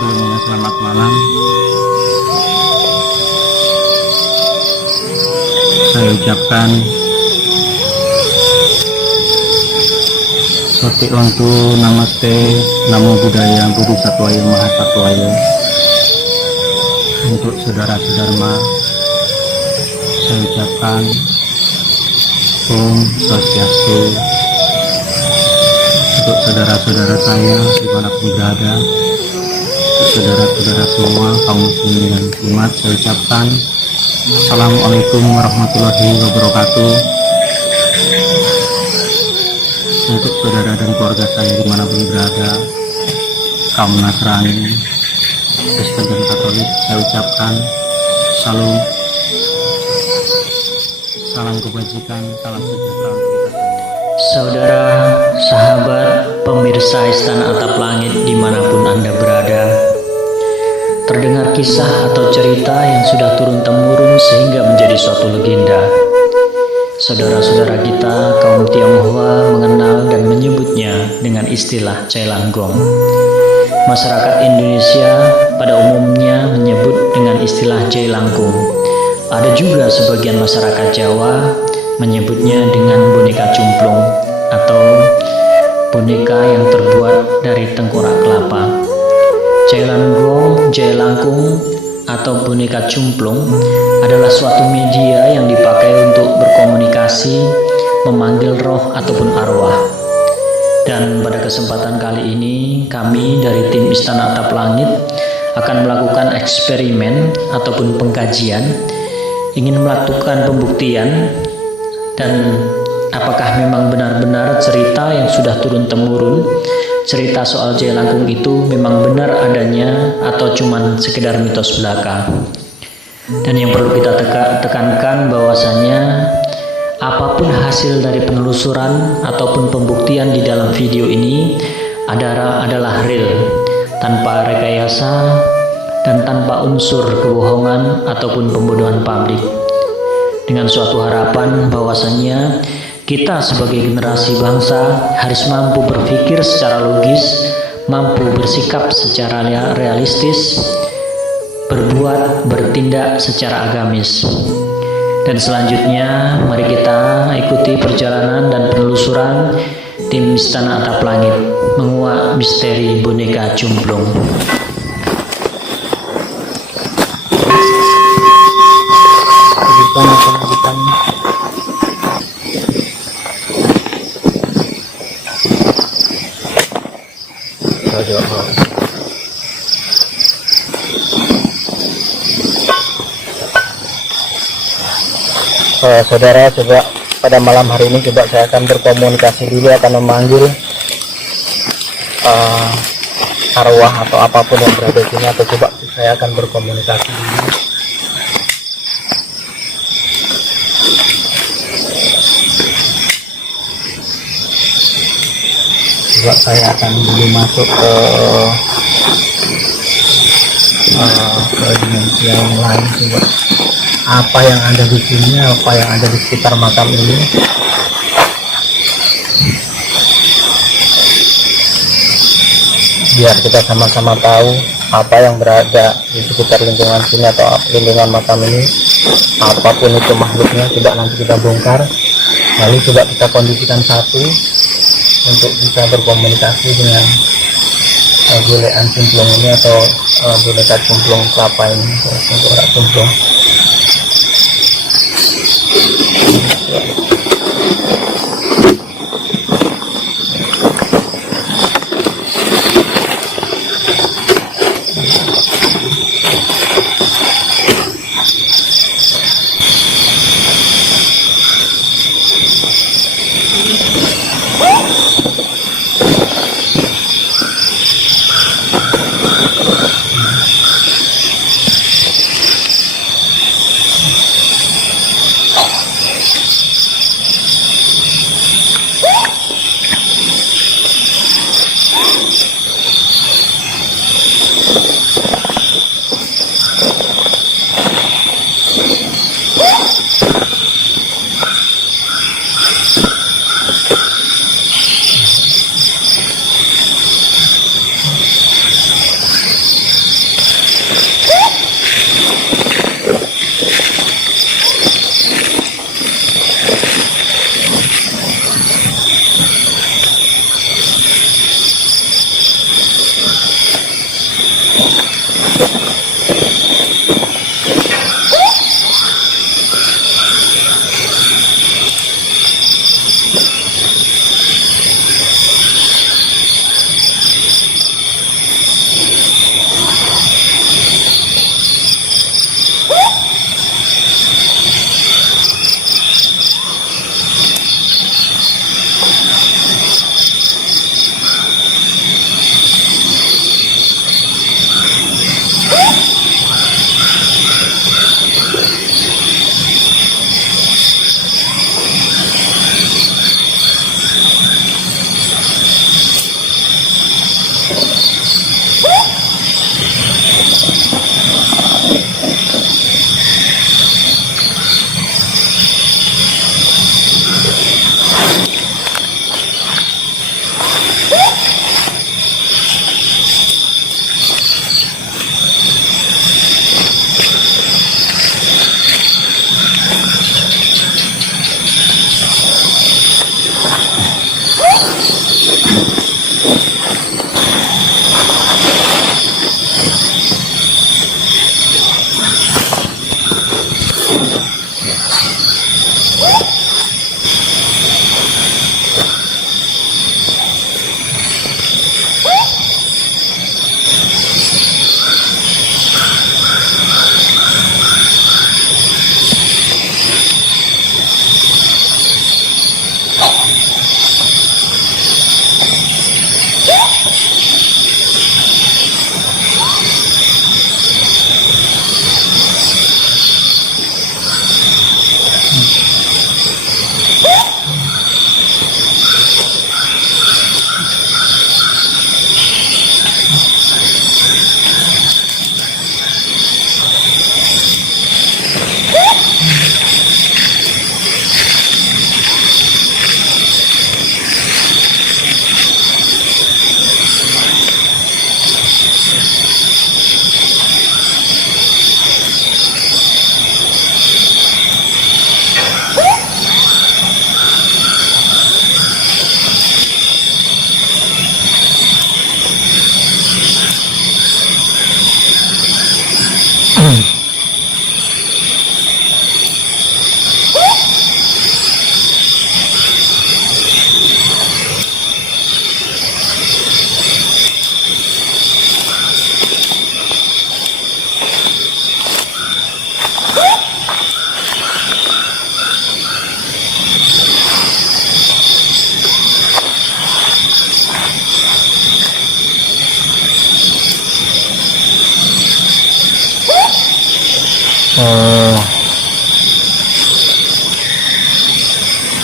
Sebelumnya selamat malam. Saya ucapkan Soti Ontu Namaste Namo Buddhaya Buddha Satwaya Mahasatwaya. Untuk saudara-saudara, saya ucapkan Om Swastiastu. Untuk saudara-saudara saya dimanapun berada, saudara-saudara semua kaum muslimin dan muslimat, saya ucapkan Assalamualaikum warahmatullahi wabarakatuh. Untuk saudara dan keluarga saya dimanapun berada, kaum Nasrani, Kristen dan Katolik, saya ucapkan Salam, salam kebajikan, salam sejahtera untuk kita semua. Saudara, sahabat, pemirsa Istana Atap Langit dimanapun Anda berada, terdengar kisah atau cerita yang sudah turun-temurun sehingga menjadi suatu legenda. Saudara-saudara kita kaum Tionghoa mengenal dan menyebutnya dengan istilah Cai Langgong. Masyarakat Indonesia pada umumnya menyebut dengan istilah Cai Langkung. Ada juga sebagian masyarakat Jawa menyebutnya dengan boneka cumplung atau boneka yang terbuat dari tengkorak kelapa. Cai Langgong, Cai Langkung, atau boneka cumplung adalah suatu media yang dipakai untuk berkomunikasi, memanggil roh ataupun arwah. Dan pada kesempatan kali ini, kami dari tim Istana Atap Langit akan melakukan eksperimen ataupun pengkajian, ingin melakukan pembuktian dan apakah memang benar-benar cerita yang sudah turun-temurun, cerita soal Cai Langkung itu memang benar adanya atau cuman sekedar mitos belaka. Dan yang perlu kita tekankan bahwasanya apapun hasil dari penelusuran ataupun pembuktian di dalam video ini adalah real, tanpa rekayasa dan tanpa unsur kebohongan ataupun pembodohan publik. Dengan suatu harapan bahwasanya kita sebagai generasi bangsa harus mampu berpikir secara logis, mampu bersikap secara realistis, berbuat, bertindak secara agamis. Dan selanjutnya mari kita ikuti perjalanan dan penelusuran tim Istana Atap Langit menguak misteri boneka cumplung. Saudara, coba pada malam hari ini coba saya akan berkomunikasi dulu, akan memanggil arwah atau apapun yang berada di sini, atau coba saya akan berkomunikasi dulu. Coba saya akan dulu masuk ke dimensi yang lain. Coba apa yang ada di sini, apa yang ada di sekitar makam ini. Biar kita sama-sama tahu apa yang berada di sekitar lingkungan sini atau lingkungan makam ini, apapun itu makhluknya. Coba nanti kita bongkar, lalu coba kita kondisikan satu untuk bisa berkomunikasi dengan golekan cumplung ini atau boneka cumplung kelapa ini, tengkorak cumplung.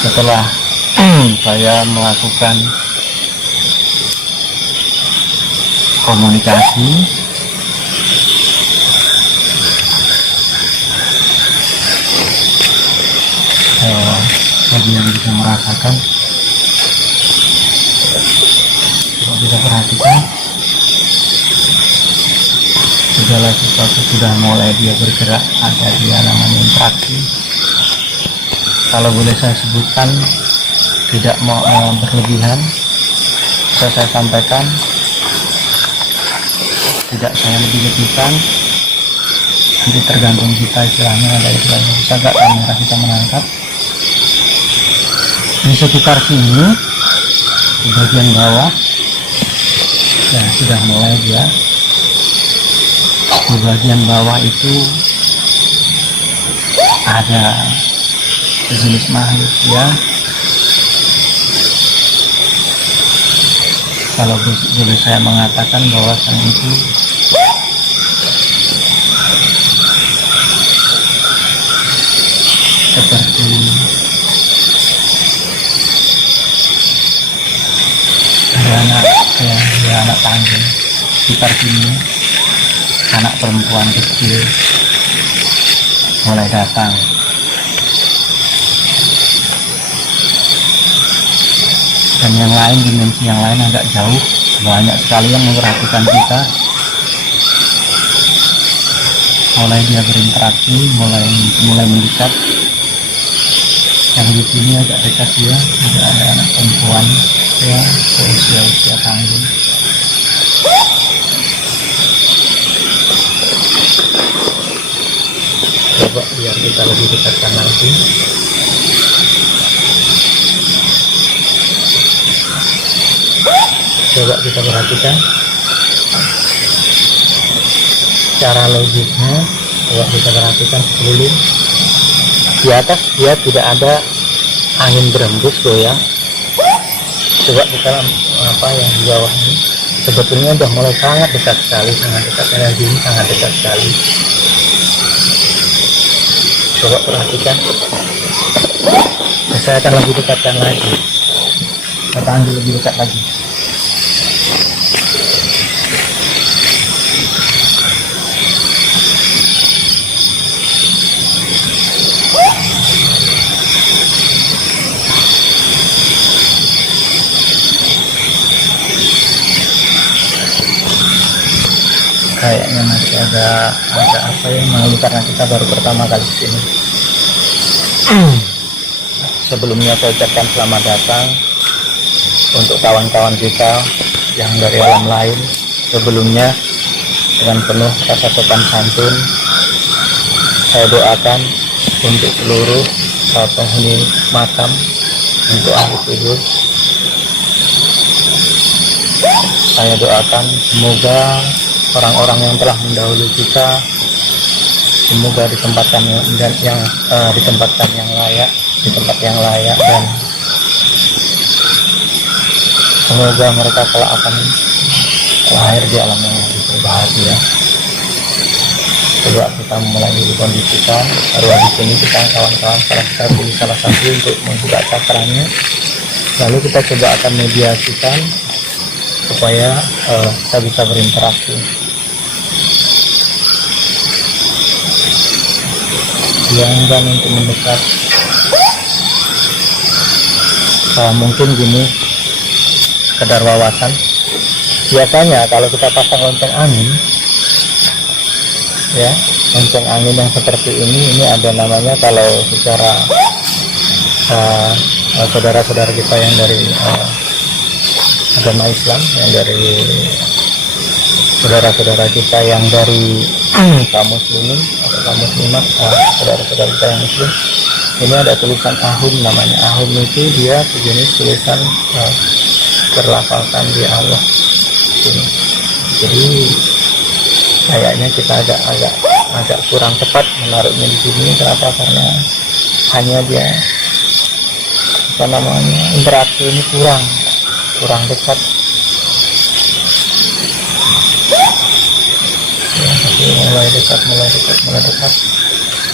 setelah saya melakukan komunikasi, bagi yang bisa merasakan, bisa perhatikan segala sesuatu sudah mulai dia bergerak, ada dia namanya interaksi. Kalau boleh saya sebutkan, tidak mau berlebihan, saya sampaikan, tidak saya lebih-lebihkan, nanti tergantung kita istilahnya, ada istilahnya bisa nggak kamera kita menangkap. Di sekitar sini, di bagian bawah, ya sudah mulai dia. Di bagian bawah itu ada sejenis makhluk ya. Kalau boleh saya mengatakan bahwasan itu seperti anak tanggung sekitar sini, anak perempuan kecil mulai datang. Dan yang lain, dimensi yang lain agak jauh, banyak sekali yang memperhatikan kita. Mulai dia berinteraksi, mulai mendekat. Yang di sini agak dekat dia, juga ada anak perempuan ya, usia tanggung. Coba biar kita lebih dekatkan lagi. Coba kita perhatikan cara logisnya. Coba kita perhatikan sekeliling. Di atas dia tidak ada angin berembus goyang. Coba kita apa yang di bawah ini, sebetulnya udah mulai sangat dekat sekali, sangat dekat, energi ini sangat dekat sekali. Coba perhatikan. Saya akan lebih dekatkan lagi, kita ambil lebih dekat lagi. Kayaknya masih agak apa ya, malu karena kita baru pertama kali kesini. Sebelumnya saya ucapkan selamat datang untuk kawan-kawan kita yang dari alam lain. Sebelumnya dengan penuh rasa sopan santun saya doakan untuk seluruh penghuni makam, untuk ahli sujud. Saya doakan semoga orang-orang yang telah mendahului kita semoga ditempatkan ditempatkan yang layak, di tempat yang layak, dan semoga mereka kelak akan lahir di alam yang lebih berbahagia. Coba kita mulai dikondisikan. Baru di sini kita kawan-kawan salah satu untuk membuka cakranya. Lalu kita coba akan mediasikan supaya kita bisa berinteraksi. Yang enggan untuk mendekat, mungkin gini, sekedar wawasan. Biasanya kalau kita pasang lonceng angin, ya, lonceng angin yang seperti ini ada namanya, kalau secara saudara-saudara kita yang dari agama Islam, yang dari saudara-saudara kita yang dari kaum muslimin atau kaum muslimat, saudara-saudara kita yang muslim, ini ada tulisan ahum namanya. Ahum itu dia sejenis tulisan berlafalkan di Allah ini. Jadi kayaknya kita agak kurang tepat menaruhnya di sini. Kenapa? Karena hanya dia interaksi ini kurang dekat. Ya, mulai dekat.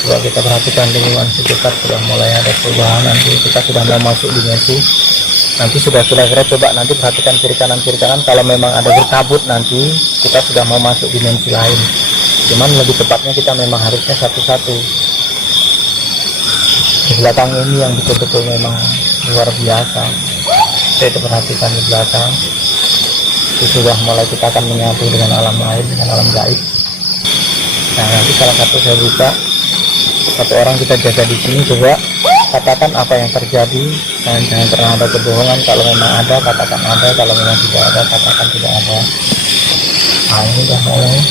Coba kita perhatikan lingkungan sekitar sudah mulai ada perubahan. Nanti kita sudah mau masuk dimensi. Nanti sudah kira-kira coba nanti perhatikan kiri kanan. Kalau memang ada berkabut nanti kita sudah mau masuk dimensi lain. Cuman lebih tepatnya kita memang harusnya satu-satu. Di belakang ini yang betul-betul memang luar biasa. Kita perhatikan di belakang. Itu sudah mulai kita akan menyatu dengan alam lain, dengan alam gaib. Nah nanti salah satu saya buka, satu orang kita jaga di sini, coba katakan apa yang terjadi. Jangan pernah ada kebohongan. Kalau memang ada katakan ada, kalau memang tidak ada katakan tidak ada. Nah ini udah mulai.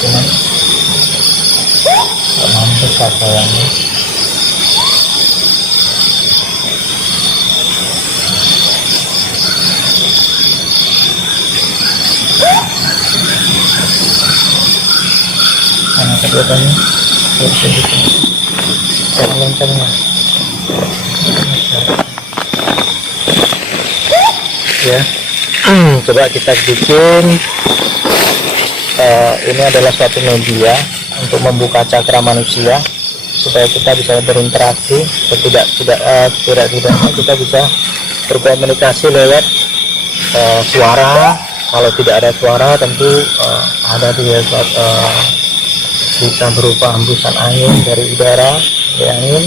Cuman mampus apa yang karena keduanya cara loncengnya ya. Coba kita bikin ini adalah suatu media untuk membuka cakra manusia supaya kita bisa berinteraksi. Tidak-tidaknya kita bisa berkomunikasi lewat suara. Kalau tidak ada suara tentu ada bisa berupa hembusan angin dari udara, dari angin,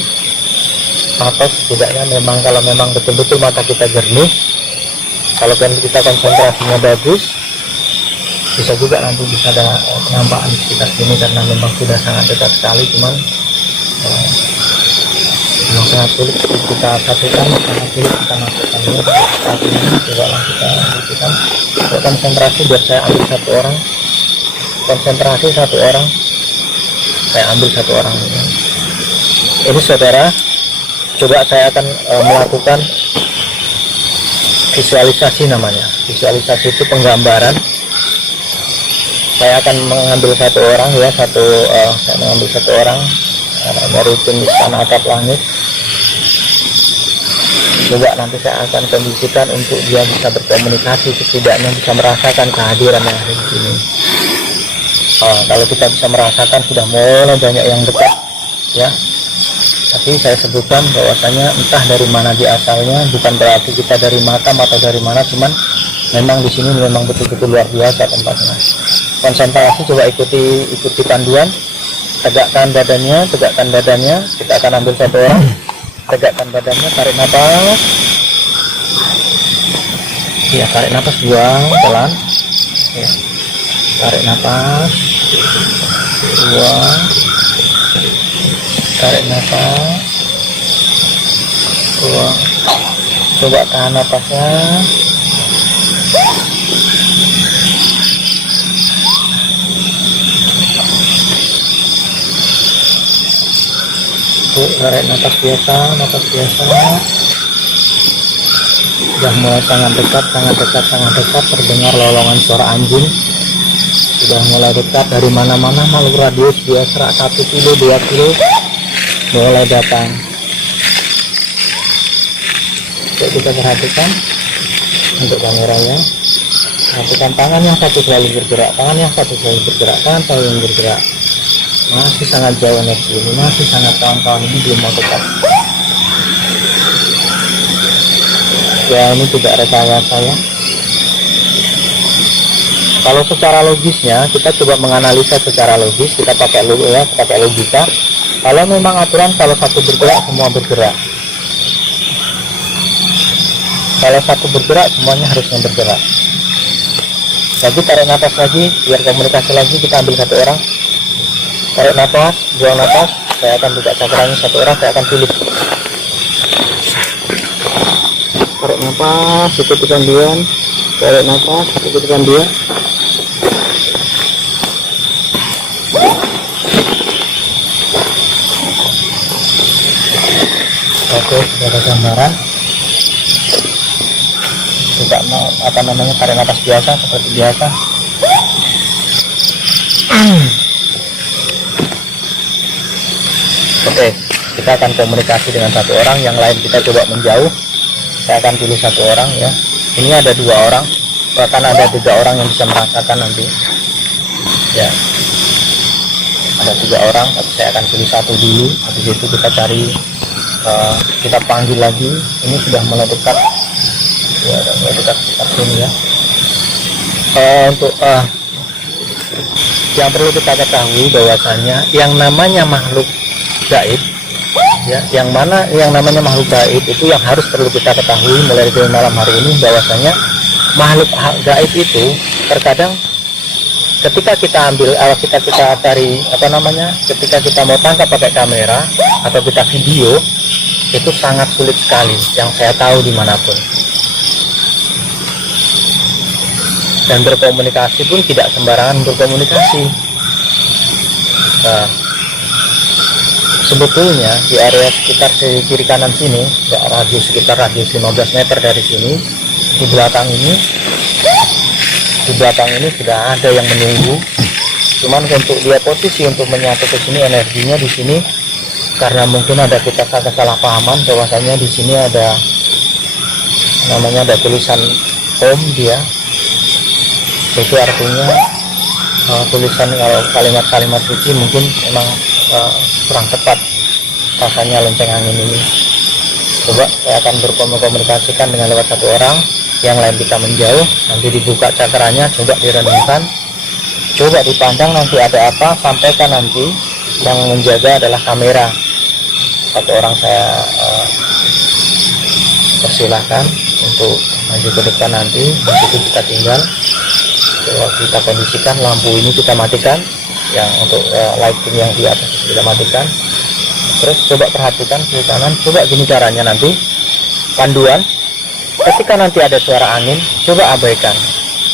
atau setidaknya memang kalau memang betul-betul mata kita jernih, kalau kita konsentrasinya bagus, bisa juga nanti bisa ada penampakan di sekitar sini karena memang sudah sangat dekat sekali. Cuman memang sangat sulit kita satukan, sangat sulit kita masukkan saat ini. Coba kita lakukan konsentrasi biar saya ambil satu orang, konsentrasi satu orang, saya ambil satu orang. Ini saudara, coba saya akan melakukan visualisasi namanya. Visualisasi itu penggambaran. Saya akan mengambil satu orang ya, saya mengambil satu orang dari tim Istana Atap Langit. Coba nanti saya akan kondisikan untuk dia bisa berkomunikasi, setidaknya bisa merasakan kehadiran yang ada di sini. Kalau kita bisa merasakan sudah mulai banyak yang dekat ya. Tapi saya sebutkan bahwasanya entah dari mana dia asalnya, bukan berarti kita dari makam atau dari mana, cuman memang di sini memang betul-betul luar biasa tempatnya. Konsentrasi, coba ikuti panduan, tegakkan badannya, kita akan ambil satu orang, tegakkan badannya, tarik nafas, ya tarik nafas, buang pelan, ya tarik nafas, buang, tarik nafas, buang, coba tahan nafasnya. Tarik nafas biasa, sudah mulai sangat dekat, terdengar lolongan suara anjing, sudah mulai dekat dari mana-mana, makhluk radius dia 1 kilo, 2 kilo mulai datang. Coba kita perhatikan untuk kameranya, perhatikan tangan yang satu selalu bergerak, tangan yang bergerak. Masih sangat jauh energi ini, masih sangat, kawan-kawan ini belum mau dekat ya. Ini tidak rekayasa ya. Kalau secara logisnya kita coba menganalisa secara logis, kita pakai logika. Kalau memang aturan kalau satu bergerak semua bergerak, kalau satu bergerak semuanya harusnya bergerak. Lagi tarik nafas lagi biar komunikasi lagi. Kita ambil satu orang, tarik nafas, buang nafas. Saya akan buka cakranya satu orang, saya akan pilih. Tarik nafas, ikuti panduan. Tarik nafas, ikuti panduan. Oke, sudah ada gambaran. Juga mau tarik nafas biasa seperti biasa. Oke, kita akan komunikasi dengan satu orang, yang lain kita coba menjauh. Saya akan pilih satu orang ya. Ini ada 2 orang, bahkan ada 3 orang yang bisa merasakan nanti. Ya, ada 3 orang, tapi saya akan pilih satu dulu. Habis itu kita cari, kita panggil lagi. Ini sudah mulai dekat ya, udah mulai dekat sini ya. Untuk yang perlu kita ketahui bahwasanya yang namanya makhluk gaib ya, yang namanya makhluk gaib itu yang harus perlu kita ketahui mulai dari malam hari ini, bahwasanya makhluk gaib itu terkadang ketika kita ambil kita cari ketika kita mau tangkap pakai kamera atau kita video, itu sangat sulit sekali yang saya tahu dimanapun. Dan berkomunikasi pun tidak sembarangan berkomunikasi. Nah, sebetulnya di area sekitar kiri kanan sini, sekitar radius 15 meter dari sini, di belakang ini sudah ada yang menunggu. Cuman untuk dia posisi untuk menyatu ke sini, energinya di sini, karena mungkin ada kita kesalahpahaman bahwasanya di sini ada ada tulisan Om dia. Itu artinya tulisan kalau kalimat-kalimat suci mungkin memang kurang tepat rasanya lonceng angin ini. Coba saya akan berkomunikasikan dengan lewat satu orang, yang lain kita menjauh, nanti dibuka cakranya, coba direnungkan, coba dipandang nanti ada apa, sampaikan nanti. Yang menjaga adalah kamera. Satu orang saya persilahkan untuk maju ke depan, nanti disitu kita tinggal. Kita kondisikan lampu ini, kita matikan yang untuk lighting yang di atas kita matikan. Terus coba perhatikan kiri kanan, coba gini caranya nanti panduan. Ketika nanti ada suara angin, coba abaikan,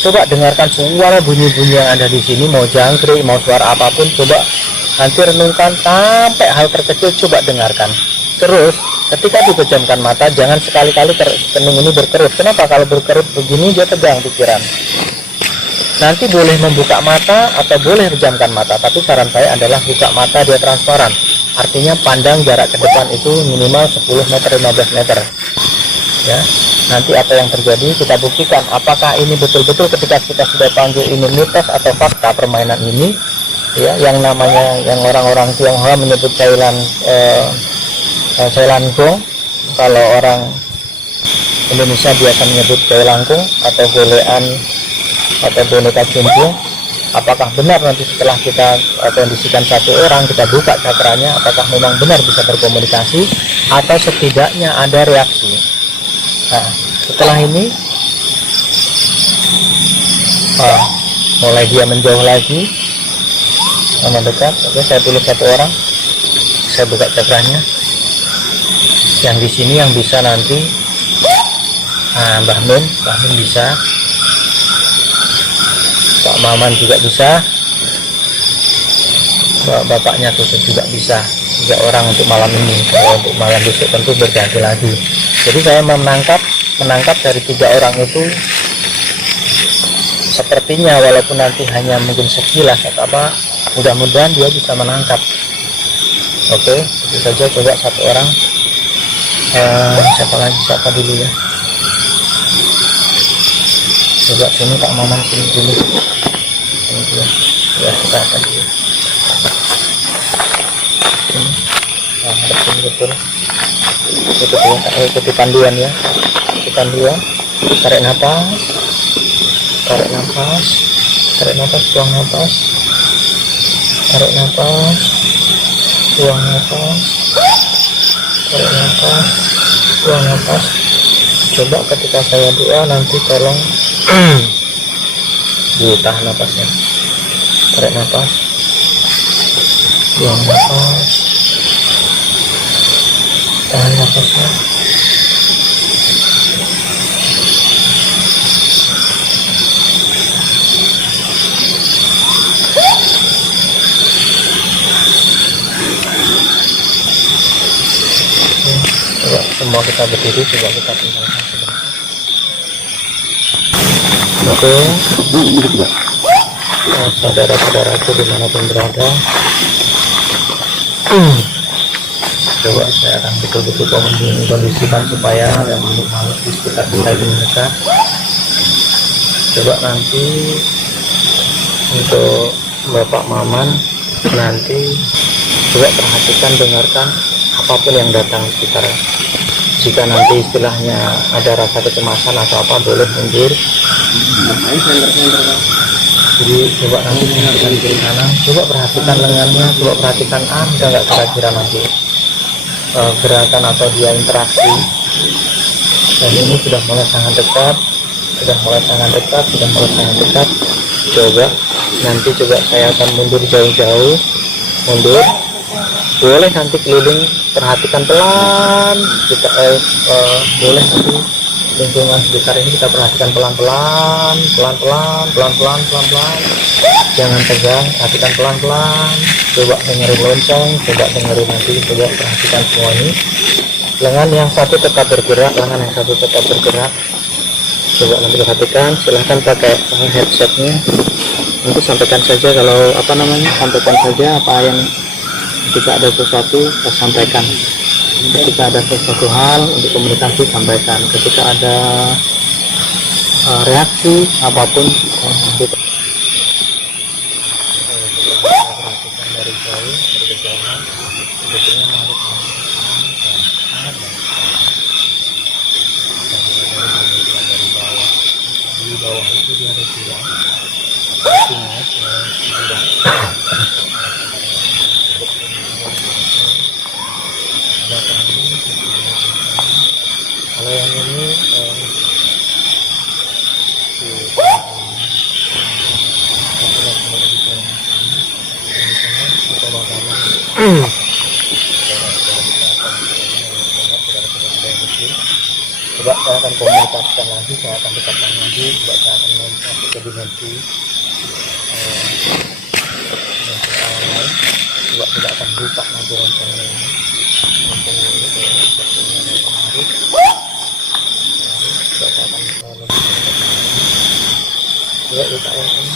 coba dengarkan suara bunyi-bunyi yang ada di sini, mau jangkrik, mau suara apapun, coba nanti renungkan sampai hal terkecil, coba dengarkan. Terus ketika dipejamkan mata, jangan sekali-kali kening ini berkerut. Kenapa? Kalau berkerut begini dia tegang pikiran. Nanti boleh membuka mata atau boleh pejamkan mata, tapi saran saya adalah buka mata, dia transparan. Artinya pandang jarak ke depan itu minimal 10 meter 15 meter. Ya, nanti apa yang terjadi kita buktikan apakah ini betul-betul ketika kita sudah panggil ini mitos atau fakta permainan ini. Ya, yang namanya yang orang-orang Tionghoa menyebut cailan gong, kalau orang Indonesia biasa menyebut langkung atau golean atau boneka jumbo. Apakah benar nanti setelah kita kondisikan satu orang, kita buka cakranya, apakah memang benar bisa berkomunikasi atau setidaknya ada reaksi. Nah, setelah ini mulai dia menjauh lagi, mendekat. Oke, saya pilih satu orang, saya buka cakranya. Yang di sini yang bisa nanti Mbah Min bisa, Pak Maman juga bisa, bapaknya khusus juga bisa. 3 orang untuk malam ini. Kalau untuk malam besok tentu berganti lagi. Jadi saya menangkap dari 3 orang itu sepertinya, walaupun nanti hanya mungkin sekilas atau apa, mudah-mudahan dia bisa menangkap. Oke, itu saja. Coba satu orang, siapa dulu ya, coba sini Pak Maman, sini dulu, ya kita akan dulu sini. Hadap sini betul, ikuti panduan ya, ikuti panduan. Tarik nafas, tarik nafas, tarik nafas, buang nafas, tarik nafas, buang nafas, tarik nafas, buang nafas. Coba ketika saya doa nanti tolong ditahan nafasnya. Tarik nafas, buang nafas, tahan nafasnya. Coba semua kita berdiri, coba kita tinggalkan sebentar. Oke, saudara-saudaraku dimanapun berada, coba saya akan betul-betul kondisikan supaya yang makhluk di sekitar kita ini dekat. Coba nanti untuk Bapak Maman nanti coba perhatikan, dengarkan apapun yang datang di sekitar. Jika nanti istilahnya ada rasa kecemasan atau apa, boleh mundur. Jadi coba nanti perhatikan kiri kanan, coba perhatikan lengannya, coba perhatikan ada nggak kira-kira nanti gerakan atau dia interaksi. Dan ini sudah mulai sangat dekat, sudah mulai sangat dekat, sudah mulai sangat dekat. Coba nanti coba saya akan mundur jauh-jauh, mundur. Boleh nanti keliling, perhatikan pelan. Kita boleh nanti lingkungan sekitar ini kita perhatikan pelan-pelan, pelan-pelan, pelan-pelan, pelan-pelan. Jangan tegang, perhatikan pelan-pelan. Coba dengerin lonceng, coba dengerin nanti, coba perhatikan semua ini. Lengan yang satu tetap bergerak, lengan yang satu tetap bergerak. Coba nanti perhatikan, silahkan pakai headsetnya. Nanti sampaikan saja kalau apa namanya, sampaikan saja apa yang ketika ada sesuatu kita sampaikan. Ketika ada sesuatu hal untuk komunikasi sampaikan. Ketika ada reaksi apapun kita perhatikan dari jauh, dari kejauhan. Sebetulnya makhluk dari bawah. Di bawah itu dia ada jurang. Kalau yang ini coba saya akan komunikasikan lagi, saya akan dekatkan lagi, coba saya akan masuk ke dimensi lain. Coba tidak akan buka nanti loncengnya ini. Loncengnya ini sepertinya ada pengaruh. Coba saya akan coba buka loncengnya.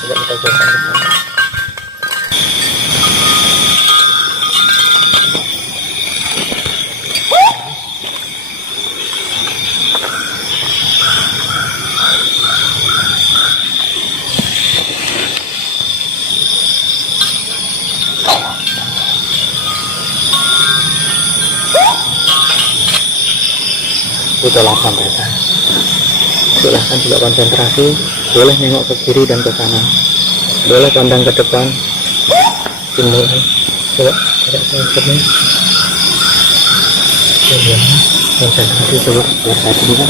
Coba kita jauhkan ke sana. Udahlah, sampaikan. Silahkan juga konsentrasi. Boleh nengok ke kiri dan ke kanan, boleh pandang ke depan. Dimulai. Coba tidak saya konsentrasi. Coba biar saya dulu.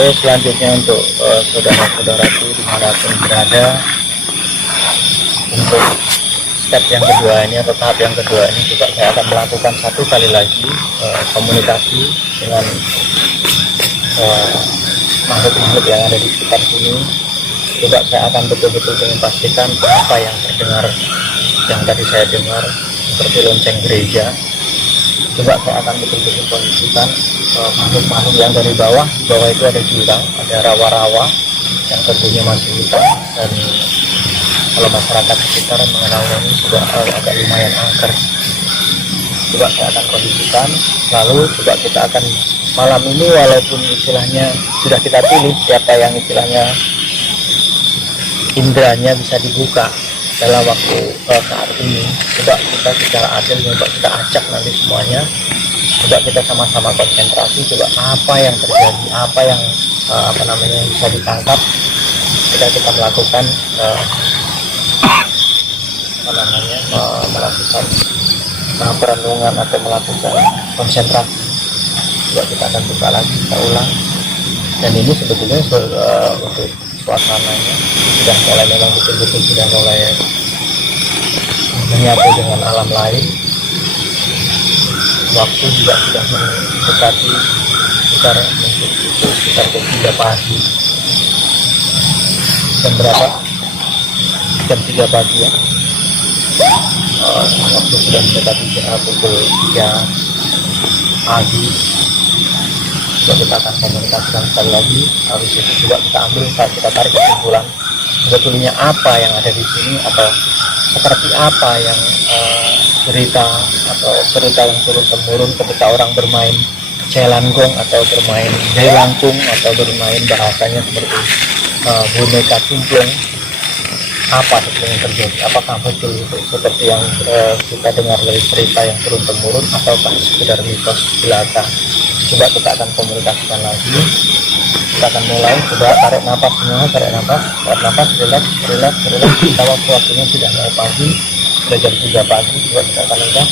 Oke, selanjutnya untuk saudara-saudaraku dimanapun berada, untuk step yang kedua ini atau tahap yang kedua ini juga saya akan melakukan satu kali lagi komunikasi dengan makhluk-makhluk yang ada di sekitar sini. Coba saya akan betul-betul memastikan apa yang terdengar, yang tadi saya dengar seperti lonceng gereja. Coba saya akan betul-betul kondisikan makhluk-makhluk yang dari bawah. Di bawah itu ada jurang, ada rawa-rawa yang tentunya masih hitam, dan kalau masyarakat sekitar mengenalnya ini sudah agak lumayan angker. Coba saya akan kondisikan, lalu coba kita akan malam ini, walaupun istilahnya sudah kita pilih siapa yang istilahnya indranya bisa dibuka dalam waktu saat ini, coba kita secara adil, coba kita acak nanti semuanya. Coba kita sama-sama konsentrasi, coba apa yang terjadi, apa yang bisa ditangkap. Kita melakukan melakukan perenungan atau melakukan konsentrasi. Coba kita akan buka lagi, kita ulang. Dan ini sebetulnya untuk suasananya sudah mulai, memang betul-betul sudah mulai menyatu dengan alam lain. Waktu juga sudah mendekati sekitar jam 3 pagi. Jam berapa? Jam 3 pagi ya. Waktu sudah mendekati pukul 3 pagi, kita akan komunikasikan sekali lagi. Habis itu juga kita ambil, kita tarik kesimpulan sebetulnya apa yang ada di sini, atau seperti apa yang cerita yang turun temurun ketika orang bermain celanggong atau bermain jelangkung atau bermain bahasanya seperti boneka cumplung. Apa sebetulnya yang terjadi? Apakah betul itu seperti yang kita dengar dari cerita yang turun temurun, ataukah sekedar mitos belaka? Coba kita akan komunikasikan lagi. Kita akan mulai. Coba tarik nafas semua, tarik nafas, relax. Kita waktunya sudah mau pagi, sudah jam 3 pagi. Coba kita akan lihat.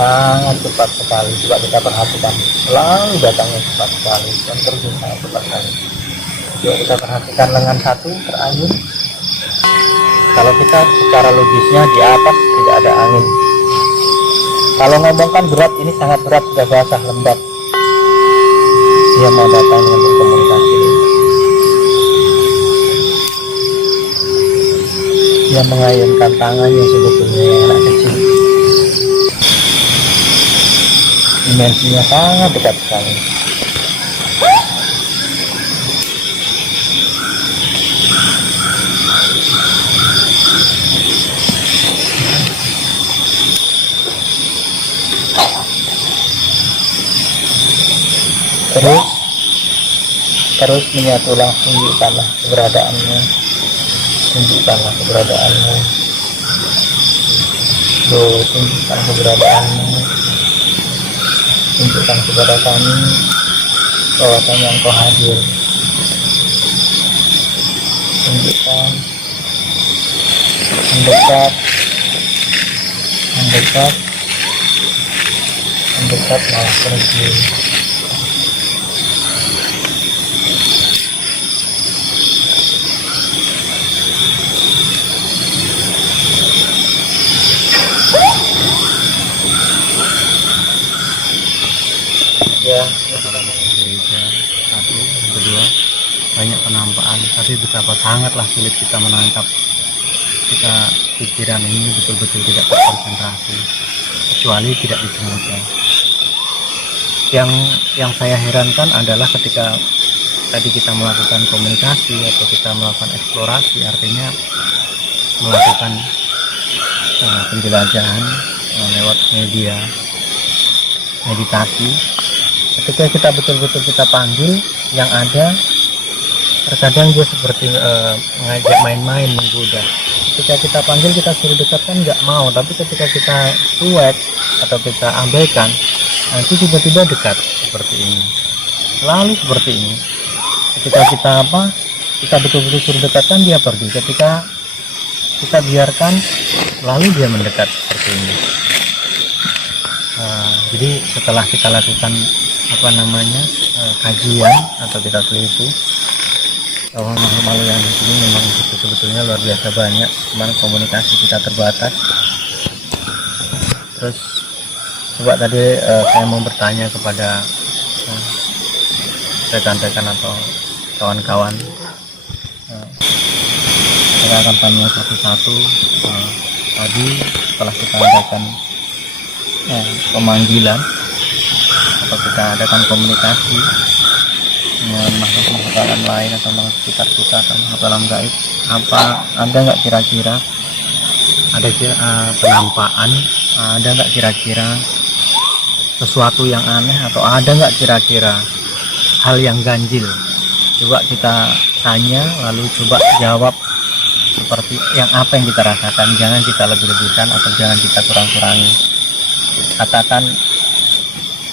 Sangat cepat sekali. Coba kita perhatikan, selalu datangnya cepat sekali dan terus sangat cepat sekali. Coba kita perhatikan lengan satu terayun. Kalau kita secara logisnya di atas tidak ada angin. Kalau ngomongkan berat, ini sangat berat, sudah basah lembab. Dia mau datang dengan berkomunikasi. Dia mengayunkan tangannya sebetulnya anak kecil. Dimensinya sangat dekat sekali. Terus menyatulah, tunjukkanlah keberadaanmu, tunjukkan keberadaanmu, tunjukkan kepada kami bahwasanya Engkau hadir. Tunjukkan, mendekat malah pergi. Ya, gereja satu, kedua, banyak penampakan, tapi betapa sangatlah sulit kita menangkap ketika pikiran ini betul-betul tidak terkonsentrasi, kecuali tidak disengaja. Yang saya herankan adalah ketika tadi kita melakukan komunikasi atau kita melakukan eksplorasi, artinya melakukan penjelajahan lewat media meditasi. Ketika kita betul-betul kita panggil, yang ada terkadang dia seperti mengajak main-main, menggoda. Ketika kita panggil, kita suruh dekatkan, nggak mau. Tapi ketika kita cuek atau kita abaikan, nanti tiba-tiba dekat seperti ini. Selalu seperti ini. Ketika kita betul-betul suruh dekatkan, dia pergi. Ketika kita biarkan, lalu dia mendekat seperti ini. Jadi setelah kita lakukan kajian atau kita teliti bahwa makhluk yang di sini memang sebetulnya luar biasa banyak, cuman komunikasi kita terbatas. Terus coba tadi saya mau bertanya kepada rekan-rekan atau kawan-kawan, saya akan tanya satu-satu. Tadi setelah kita adakan pemanggilan atau kita adakan komunikasi dengan makhluk-makhluk alam lain atau makhluk sekitar kita atau makhluk alam gaib, apa ada nggak kira-kira ada penampakan, ada nggak kira-kira sesuatu yang aneh, atau ada nggak kira-kira hal yang ganjil? Coba kita tanya, lalu coba jawab seperti apa yang kita rasakan. Jangan kita lebih-lebihkan atau jangan kita kurang-kurangi. Katakan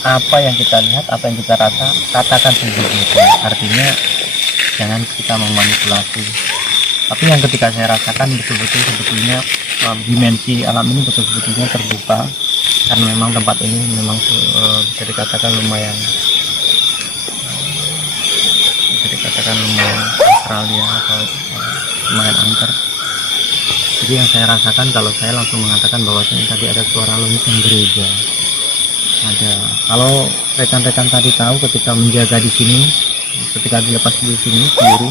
apa yang kita lihat, apa yang kita rasa, katakan sejujurnya. Artinya jangan kita memanipulasi. Tapi yang ketika saya rasakan betul-betul sebetulnya dimensi alam ini betul-betulnya terbuka, karena memang tempat ini memang bisa dikatakan lumayan Australia atau lumayan angker. Jadi yang saya rasakan, kalau saya langsung mengatakan bahwasanya tadi ada suara lonceng gereja. Ada. Kalau rekan-rekan tadi tahu, ketika menjaga di sini, ketika dilepas di sini sendiri,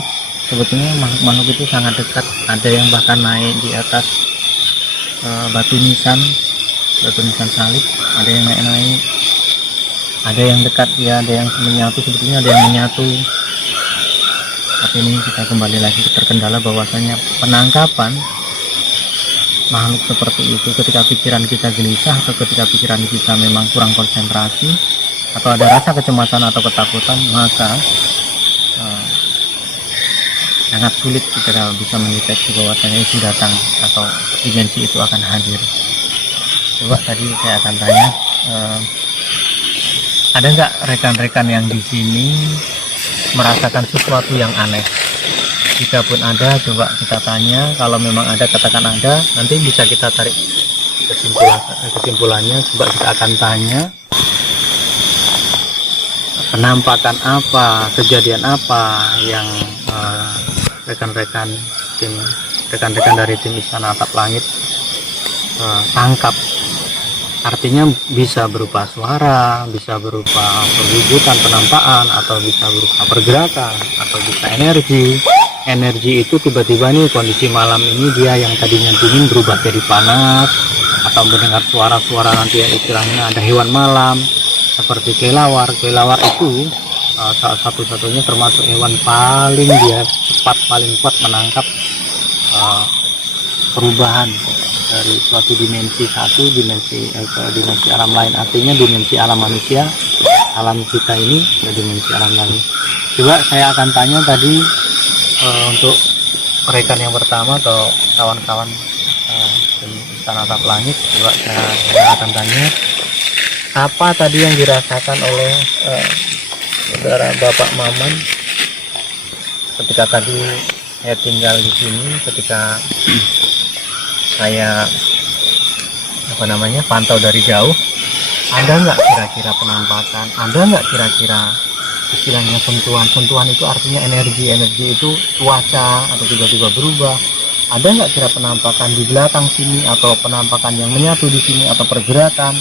sebetulnya makhluk-makhluk itu sangat dekat. Ada yang bahkan naik di atas batu nisan salib, ada yang naik, ada yang dekat, ya ada yang menyatu, sebetulnya ada yang menyatu. Tapi ini kita kembali lagi terkendala bahwasanya penangkapan makhluk seperti itu ketika pikiran kita gelisah atau ketika pikiran kita memang kurang konsentrasi atau ada rasa kecemasan atau ketakutan, maka sangat sulit kita bisa mendeteksi bahwasanya itu datang atau dimensi itu akan hadir. Coba tadi saya akan tanya, ada nggak rekan-rekan yang di sini merasakan sesuatu yang aneh? Jika pun ada, coba kita tanya. Kalau memang ada, katakan ada. Nanti bisa kita tarik kesimpulannya. Coba kita akan tanya, penampakan apa, kejadian apa yang rekan-rekan dari tim Istana Atap Langit tangkap. Artinya bisa berupa suara, bisa berupa perwujudan penampakan, atau bisa berupa pergerakan, atau bisa energi itu tiba-tiba nih kondisi malam ini dia yang tadinya dingin berubah jadi panas, atau mendengar suara-suara nanti ya istilahnya ada hewan malam seperti kelawar itu salah satu-satunya termasuk hewan paling kuat menangkap perubahan dari suatu dimensi ke dimensi alam lain. Artinya dimensi alam manusia, alam kita ini ke dimensi alam lain. Coba saya akan tanya tadi untuk rekan yang pertama atau kawan-kawan Istana Atap Langit. Coba saya akan tanya, apa tadi yang dirasakan oleh saudara Bapak Maman ketika tadi saya tinggal di sini, ketika saya pantau dari jauh? Ada nggak kira-kira penampakan, ada nggak kira-kira istilahnya sentuhan itu artinya energi itu cuaca atau tiba-tiba berubah? Ada nggak kira penampakan di belakang sini, atau penampakan yang menyatu di sini, atau pergerakan?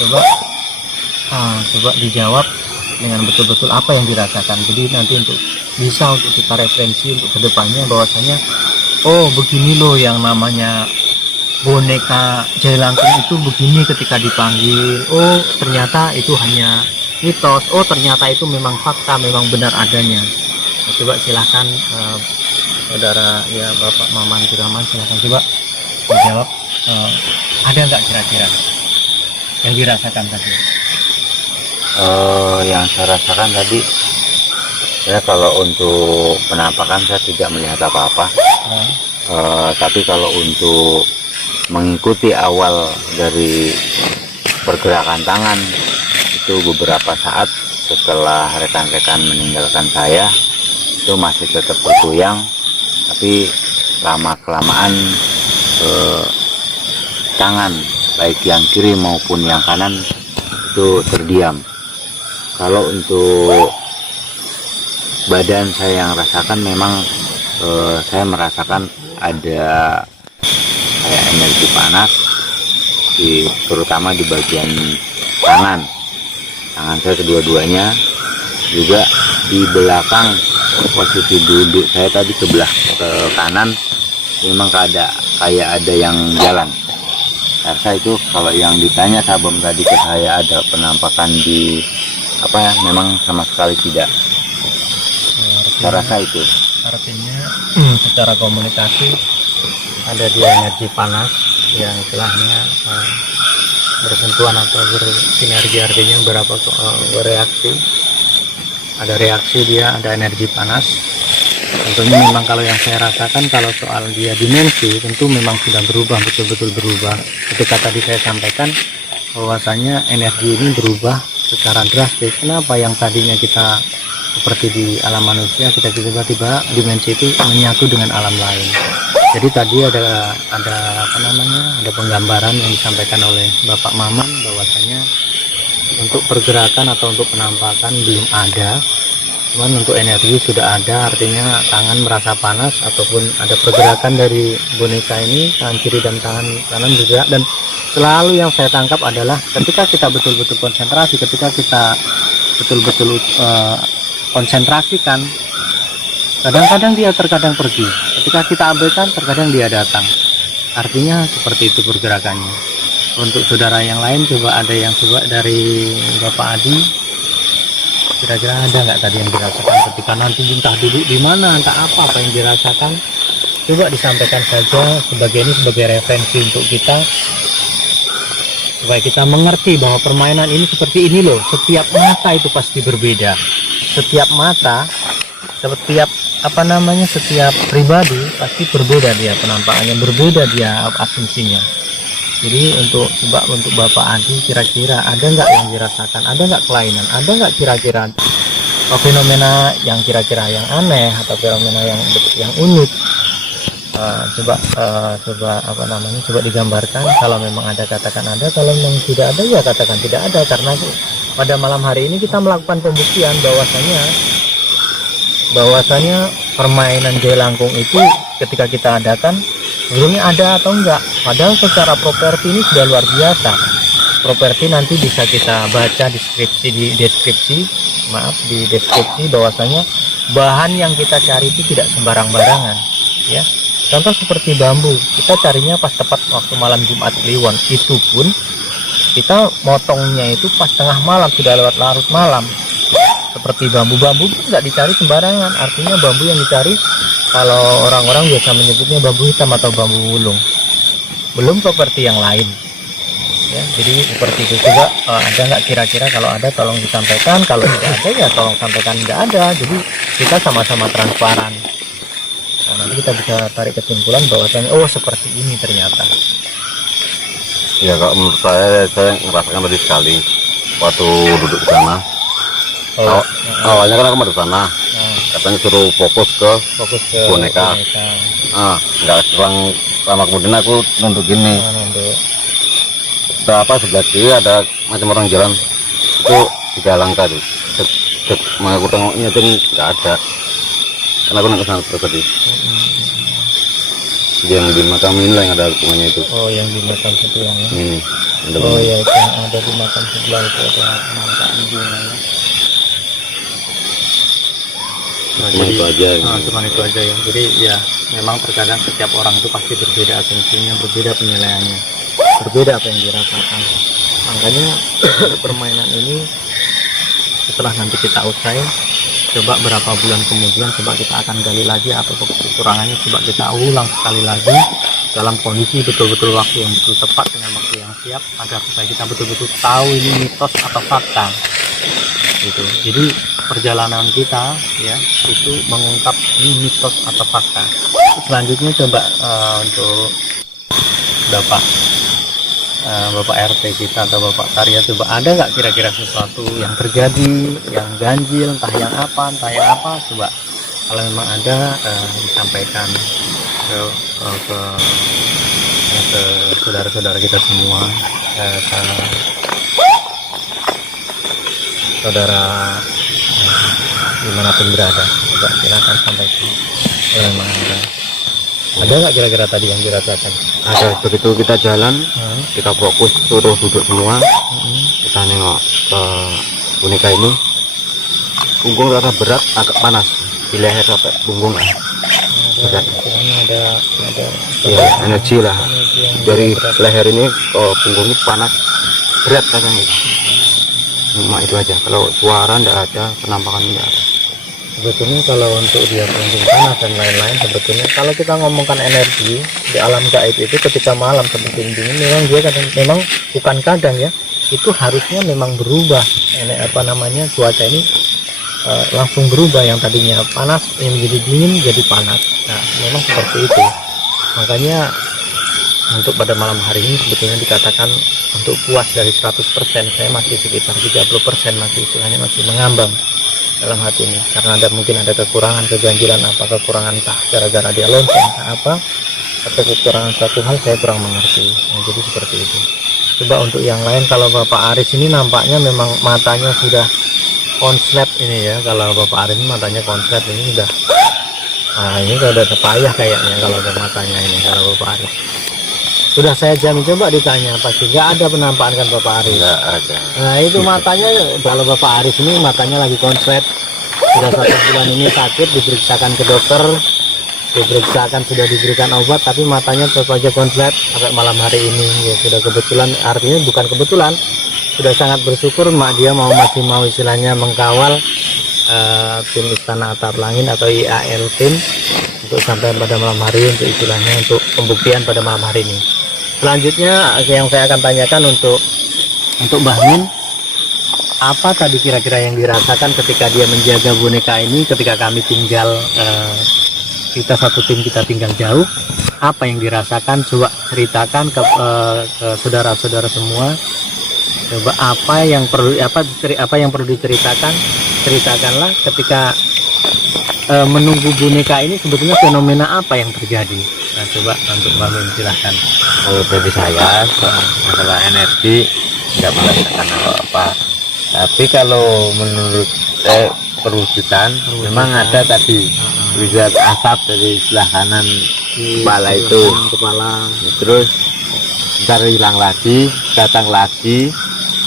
Coba dijawab dengan betul-betul apa yang dirasakan. Jadi nanti untuk kita referensi untuk kedepannya bahwasanya oh begini loh yang namanya boneka jailangkung itu begini ketika dipanggil. Oh ternyata itu hanya mitos. Oh ternyata itu memang fakta, memang benar adanya. Coba silahkan saudara ya Bapak Maman Kiraman, silahkan coba dijawab. Ada nggak kira-kira yang dirasakan tadi? Yang saya rasakan tadi, ya kalau untuk penampakan saya tidak melihat apa-apa. Tapi kalau untuk mengikuti awal dari pergerakan tangan itu beberapa saat setelah rekan-rekan meninggalkan saya itu masih tetap bergoyang, tapi lama-kelamaan tangan baik yang kiri maupun yang kanan itu terdiam. Kalau untuk badan saya yang rasakan, memang saya merasakan ada kayak energi panas terutama di bagian tangan saya kedua-duanya, juga di belakang posisi duduk saya tadi ke kanan memang kayak ada yang jalan. Saya rasa itu kalau yang ditanya Sabom tadi ke saya ada penampakan di apa ya, memang sama sekali tidak. Saya rasa itu. Artinya secara komunikasi ada dia energi panas yang istilahnya bersentuhan atau bersinergi, artinya bereaksi. Ada reaksi dia, ada energi panas. Tentunya memang kalau yang saya rasakan kalau soal dia dimensi tentu memang sudah berubah, betul-betul berubah. Ketika tadi saya sampaikan bahwasanya energi ini berubah secara drastis. Kenapa yang tadinya kita seperti di alam manusia, kita tiba-tiba dimensi itu menyatu dengan alam lain. Jadi tadi ada ada penggambaran yang disampaikan oleh Bapak Maman bahwasanya untuk pergerakan atau untuk penampakan belum ada, cuman untuk energi sudah ada, artinya tangan merasa panas ataupun ada pergerakan dari boneka ini, tangan kiri dan tangan kanan bergerak. Dan selalu yang saya tangkap adalah ketika kita betul-betul konsentrasi, ketika kita betul-betul konsentrasikan, kadang-kadang dia terkadang pergi, ketika kita abaikan terkadang dia datang. Artinya seperti itu pergerakannya. Untuk saudara yang lain coba ada yang coba dari Bapak Adi, kira-kira ada nggak tadi yang dirasakan ketika nanti entah duduk di mana, entah apa yang dirasakan, coba disampaikan saja sebagai referensi untuk kita supaya kita mengerti bahwa permainan ini seperti ini loh. Setiap mata itu pasti berbeda, setiap mata, setiap setiap pribadi pasti berbeda dia penampakannya, berbeda dia asumsinya. Jadi untuk Bapak Adi, kira-kira ada nggak yang dirasakan, ada nggak kelainan, ada nggak kira-kira fenomena yang kira-kira yang aneh atau fenomena yang unik? Coba digambarkan. Kalau memang ada katakan ada, kalau memang tidak ada ya katakan tidak ada. Karena pada malam hari ini kita melakukan pembuktian bahwasanya permainan jelangkung itu ketika kita adakan sebelumnya ada atau enggak. Padahal secara properti ini sudah luar biasa. Properti nanti bisa kita baca di deskripsi bahwasanya bahan yang kita cari itu tidak sembarang-barangan ya. Contoh seperti bambu, kita carinya pas tepat waktu malam Jumat Kliwon, itu pun kita motongnya itu pas tengah malam, sudah lewat larut malam. Seperti bambu pun nggak dicari sembarangan, artinya bambu yang dicari kalau orang-orang biasa menyebutnya bambu hitam atau bambu wulung, belum seperti yang lain ya. Jadi seperti itu. Coba ada nggak kira-kira, kalau ada tolong disampaikan, kalau tidak ada ya tolong sampaikan nggak ada. Jadi kita sama-sama transparan. Nah, nanti kita bisa tarik kesimpulan bahwasanya oh seperti ini ternyata. Ya kalau menurut saya merasakan tadi sekali waktu duduk di sana. Awalnya kan aku mau di sana, katanya suruh fokus ke boneka. Nggak lama kemudian aku nunduk gini. Berapa sebelah kiri ada macam orang jalan itu 3 langkah tuh. Mau aku tengoknya tuh nggak ada. Karena aku nggak kesana terus tadi. Yang di makam inilah yang ada hubungannya itu. Oh, yang di makam itu yang ini. Oh ya, itu yang ada di makam sebelah itu ada nampak hubungannya. Nah, cuma itu aja. Cuma itu aja ya. Jadi ya memang terkadang setiap orang itu pasti berbeda asumsinya, berbeda penilaiannya, berbeda apa yang dirasakan. Makanya permainan ini setelah nanti kita usai, coba berapa bulan kemudian coba kita akan gali lagi apa kekurangannya, coba kita ulang sekali lagi dalam kondisi betul-betul waktu yang betul tepat dengan waktu yang siap, agar supaya kita betul-betul tahu ini mitos atau fakta gitu. Jadi perjalanan kita ya itu mengungkap ini mitos atau fakta. Selanjutnya coba untuk Bapak RT kita atau Bapak Karya, coba ada nggak kira-kira sesuatu yang terjadi yang ganjil, entah yang apa, coba kalau memang ada disampaikan ke saudara-saudara kita semua, saudara dimanapun berada, coba silakan sampaikan kalau memang ada nggak kira-kira tadi yang dirasakan. Ada, begitu kita jalan, kita fokus suruh duduk semua, kita nengok ke boneka ini, punggung rasa berat, agak panas di leher sampai punggung lah. istilahnya ada ya energi lah energi yang dari berat. leher ini ke punggung ini panas berat katanya. Cuma itu aja, kalau suara enggak ada, penampakan enggak ada. Sebetulnya kalau untuk dia pelindung panas dan lain-lain, sebetulnya kalau kita ngomongkan energi di alam gaib itu ketika malam seperti ini memang dia memang bukan kadang ya, itu harusnya memang berubah. Cuaca ini langsung berubah, yang tadinya panas yang menjadi dingin jadi panas. Nah memang seperti itu, makanya untuk pada malam hari ini sebetulnya dikatakan untuk puas dari 100%, saya masih sekitar 30%, masih istilahnya masih mengambang dalam hati ini, karena mungkin ada kekurangan, keganjilan apa, kekurangan entah gara-gara dia lonceng apa, atau kekurangan satu hal saya kurang mengerti. Nah, jadi seperti itu. Coba untuk yang lain, kalau Bapak Aris ini nampaknya memang matanya sudah konslet ini ya, kalau Bapak Aris ini matanya konslet ini sudah, ini kalau udah payah kayaknya kalau ada matanya ini, kalau Bapak Aris. Sudah saya jamin, coba ditanya, pasti nggak ada penampakan kan Bapak Aris? Enggak ada. Nah itu matanya, kalau Bapak Aris ini matanya lagi konslet, sudah 1 bulan ini sakit, diperiksakan ke dokter, diperiksakan sudah diberikan obat, tapi matanya tetap aja konslet sampai malam hari ini. Ya sudah kebetulan, artinya bukan kebetulan, sudah sangat bersyukur mak dia masih mau istilahnya mengkawal tim Istana Atap Langit atau IAL tim untuk sampai pada malam hari, untuk istilahnya untuk pembuktian pada malam hari ini. Selanjutnya yang saya akan tanyakan untuk Mbah Min, apa tadi kira-kira yang dirasakan ketika dia menjaga boneka ini, ketika kami tinggal kita satu tim, kita tinggal jauh, apa yang dirasakan? Coba ceritakan ke saudara-saudara semua. Coba apa yang perlu diceritakan, ceritakanlah ketika menunggu boneka ini sebetulnya fenomena apa yang terjadi. Nah coba untuk Mbak Min silahkan. Kalau dari saya masalah energi nggak merasakan apa-apa, tapi kalau menurut perwujudan memang ada tadi wujud asap dari sebelah kanan kepala itu, terus ntar hilang lagi, datang lagi,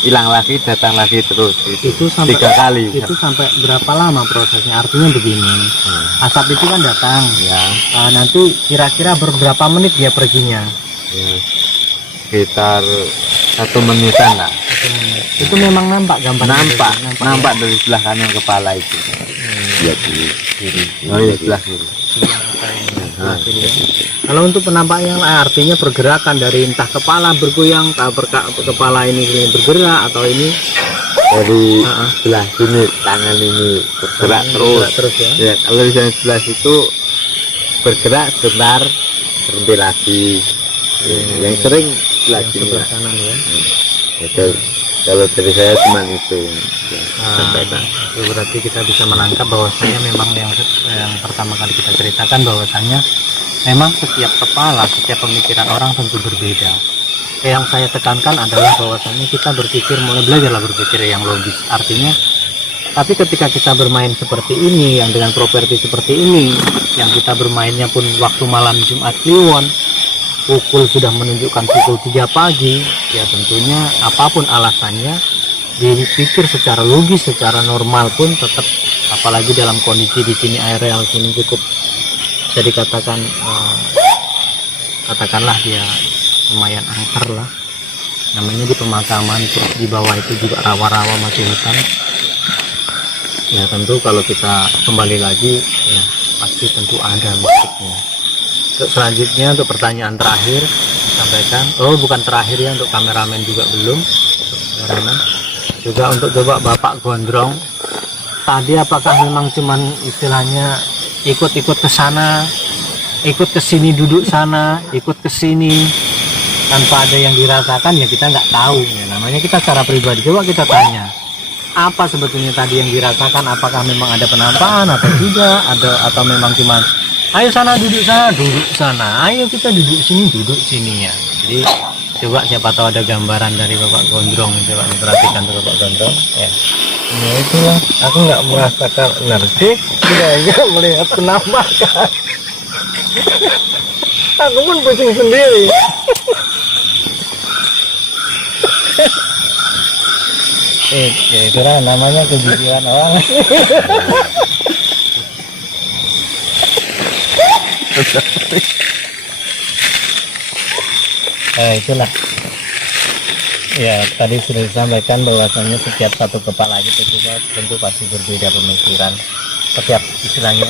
hilang lagi, datang lagi, terus itu sampai 3 kali. Itu sampai berapa lama prosesnya? Artinya begini, asap itu kan datang Ya, nanti kira-kira berapa menit dia perginya? ya, sekitar 1 menitan lah. 1 menit. Itu memang nampak gambar? Nampak dari sebelah kanan kepala itu. Ya, kiri. Oh ya, sebelah kiri. Kalau untuk penampakan yang artinya pergerakan dari entah kepala bergoyang, kepala ini bergerak, atau ini dari sebelah sini tangan ini bergerak terus. Ya. Ya, kalau di sebelah situ bergerak sebentar, berhenti lagi. Yang sering sebelah Yang sini sebelah lah. kanan ya. Itu kalau dari saya cuma itu. Sampaikan. Itu berarti kita bisa menangkap bahwasanya memang yang pertama kali kita ceritakan bahwasanya memang setiap kepala, setiap pemikiran orang tentu berbeda. Yang saya tekankan adalah bahwasanya kita mulai belajarlah berpikir yang logis. Artinya, tapi ketika kita bermain seperti ini, yang dengan properti seperti ini, yang kita bermainnya pun waktu malam Jumat Kliwon, sudah menunjukkan pukul 3 pagi, ya tentunya apapun alasannya, dipikir secara logis, secara normal pun tetap, apalagi dalam kondisi di sini areal sini cukup bisa dikatakan katakanlah dia lumayan angker lah, namanya di pemakaman, terus di bawah itu juga rawa-rawa masih hutan. Ya tentu kalau kita kembali lagi ya pasti tentu ada musiknya. Selanjutnya untuk pertanyaan terakhir sampaikan, bukan terakhir ya, untuk kameramen juga belum, kameramen juga untuk coba Bapak Gondrong tadi, apakah memang cuman istilahnya ikut-ikut ke sana, ikut ke sini, duduk sana, ikut ke sini tanpa ada yang dirasakan? Ya kita nggak tahu ya, namanya kita secara pribadi. Coba kita tanya apa sebetulnya tadi yang dirasakan, apakah memang ada penampakan atau tidak, atau memang cuman ayo sana, duduk sana, ayo kita duduk sini ya. Jadi coba siapa tahu ada gambaran dari Bapak Gondrong, coba diperhatikan tuh Bapak Gondrong ya. Ya itulah, aku nggak merasakan energi, tidak melihat penampakan. Aku pun pusing sendiri. Ya itulah namanya kejujuran orang. Itulah ya, tadi sudah disampaikan bahwasanya setiap satu kepala kita juga tentu pasti berbeda pemikiran, setiap istilahnya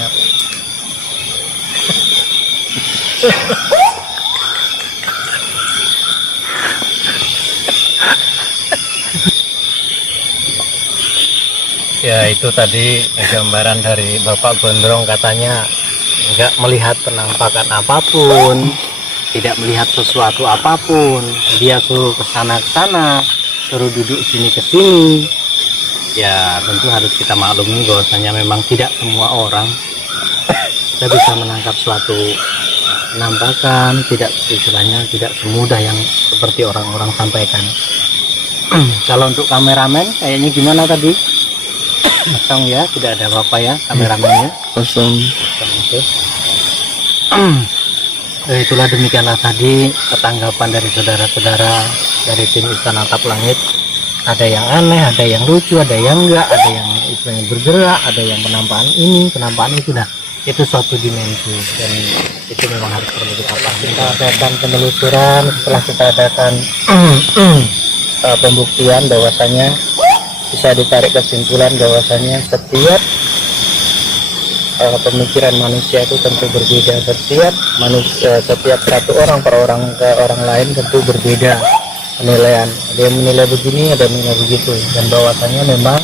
ya. Itu tadi gambaran dari Bapak Gondrong, katanya nggak melihat penampakan apapun, tidak melihat sesuatu apapun, dia suruh ke sana, suruh duduk sini ke sini. Ya tentu harus kita maklumi bahwasanya memang tidak semua orang kita bisa menangkap suatu penampakan, tidak, istilahnya tidak semudah yang seperti orang-orang sampaikan. Kalau untuk kameramen kayaknya gimana tadi? Kosong ya, tidak ada apa-apa ya kameramennya. Kosong. Oke. Itulah, demikianlah tadi tanggapan dari saudara-saudara dari tim Istana Atap Langit. Ada yang aneh, ada yang lucu, ada yang enggak, ada yang istilahnya bergerak, ada yang penampakan ini, penampakan itu. Nah, itu suatu dimensi dan itu memang harus perlu kita pahami. Kita adakan penelusuran, setelah kita adakan pembuktian bahwasanya bisa ditarik kesimpulan bahwasanya setiap pemikiran manusia itu tentu berbeda. Setiap satu orang per orang ke orang lain tentu berbeda penilaian. Ada yang menilai begini, ada yang menilai begitu, dan bahwasanya memang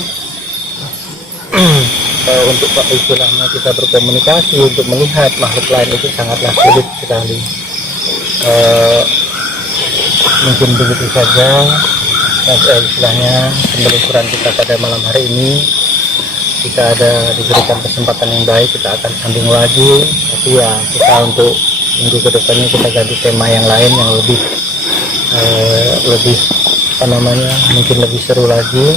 untuk istilahnya kita berkomunikasi, untuk melihat makhluk lain itu sangatlah sulit sekali. Mungkin begitu saja istilahnya penelusuran kita pada malam hari ini. Jika ada diberikan kesempatan yang baik, kita akan sambung lagi. Tapi ya, kita untuk minggu kedepannya kita ganti tema yang lain yang lebih mungkin lebih seru lagi,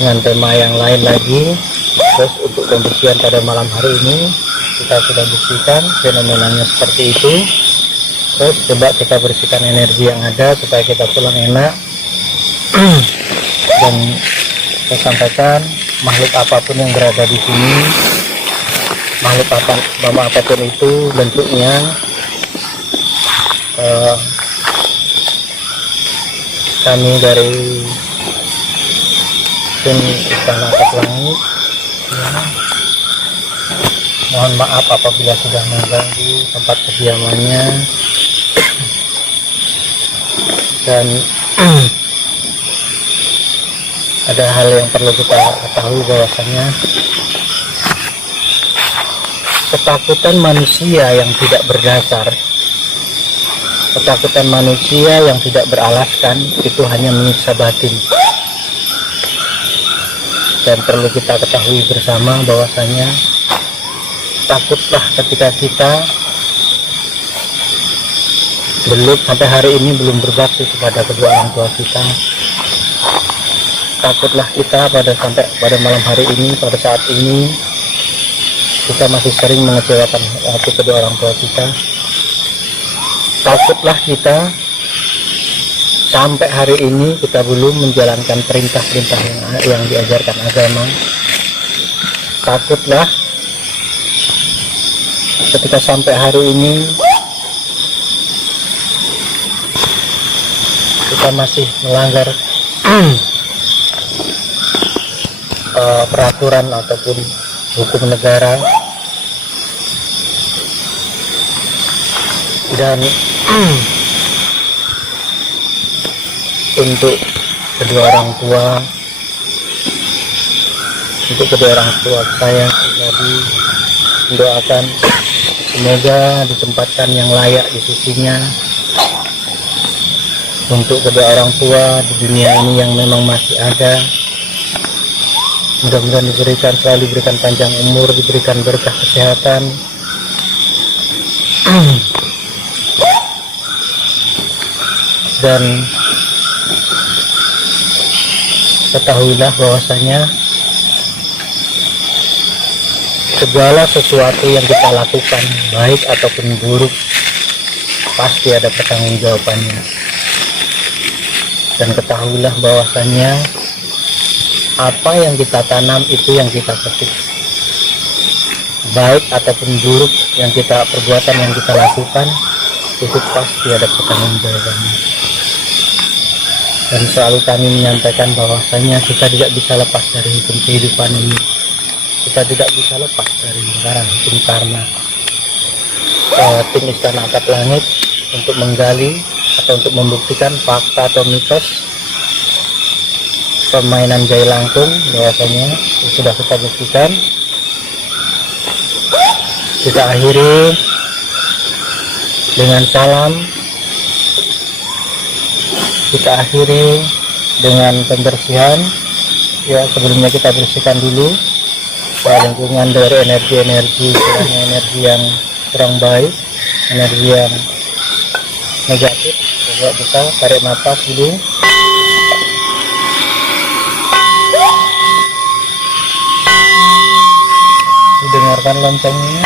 dengan tema yang lain lagi. Terus untuk pembuktian pada malam hari ini kita sudah buktikan fenomenanya seperti itu. Terus coba kita bersihkan energi yang ada supaya kita pulang enak. Dan saya sampaikan, makhluk apapun yang berada di sini, makhluk apapun itu bentuknya, kami dari tim Istana Atap Langit mohon maaf apabila sudah mengganggu tempat kediamannya, dan ada hal yang perlu kita ketahui bahwasanya ketakutan manusia yang tidak berdasar, ketakutan manusia yang tidak beralaskan itu hanya menyiksa batin. Dan perlu kita ketahui bersama bahwasanya takutlah ketika kita sampai hari ini belum berbakti kepada kedua orang tua kita. Takutlah kita pada malam hari ini, pada saat ini kita masih sering mengecewakan hati kedua orang tua kita. Takutlah kita sampai hari ini kita belum menjalankan perintah-perintah yang diajarkan agama. Takutlah ketika sampai hari ini kita masih melanggar peraturan ataupun hukum negara. Dan untuk kedua orang tua saya pribadi mendoakan semoga ditempatkan yang layak di sisinya. Untuk kedua orang tua di dunia ini yang memang masih ada, mudah-mudahan selalu diberikan panjang umur, diberikan berkah kesehatan. Dan ketahuilah bahwasanya segala sesuatu yang kita lakukan, baik ataupun buruk, pasti ada pertanggungjawabannya. Dan ketahuilah bahwasanya apa yang kita tanam itu yang kita petik. baik ataupun buruk yang perbuatan yang kita lakukan, itu pasti ada pertanggungjawabannya. Dan selalu kami menyampaikan bahwasanya kita tidak bisa lepas dari hukum kehidupan ini. Kita tidak bisa lepas dari lingkaran hukum karma. Tim Istana Atap Langit untuk menggali atau untuk membuktikan fakta atau mitos permainan jai langkung, bahwasanya sudah kita buktikan. Kita akhiri dengan salam, kita akhiri dengan pembersihan. Ya, sebelumnya kita bersihkan dulu lingkungan dari energi-energi yang kurang baik, energi yang negatif. Coba kita tarik nafas dulu. Dengarkan loncengnya.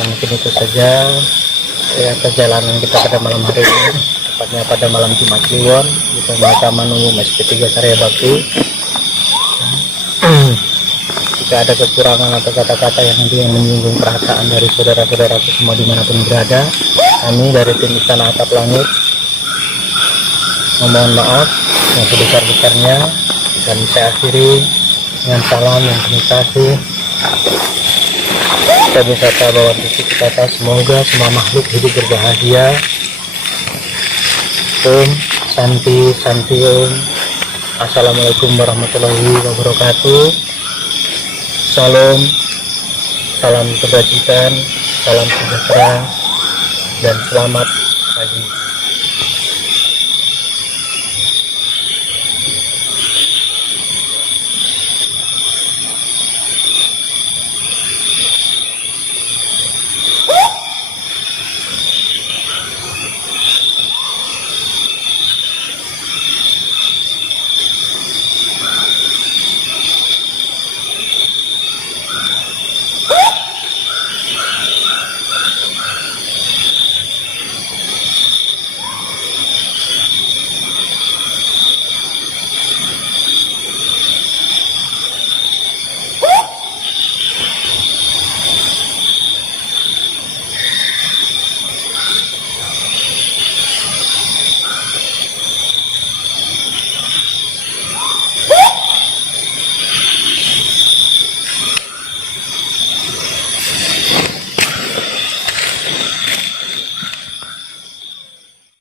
Mungkin itu saja ya perjalanan kita pada malam hari ini, tepatnya pada malam Jumat Kliwon di Pemakaman Umum SP3 Karya Bakti. Jika ada kekurangan atau kata-kata yang menyinggung perasaan dari saudara-saudaraku semua dimanapun berada, kami dari tim Istana Atap Langit memohon maaf yang sebesar-besarnya, dan saya akhiri dengan salam yang penuh kasih. Kita wisata bawah titik kata, semoga semua makhluk hidup berbahagia. Om Santi Santi Om. Assalamualaikum warahmatullahi wabarakatuh. Salam, salam kebajikan, salam sejahtera, dan selamat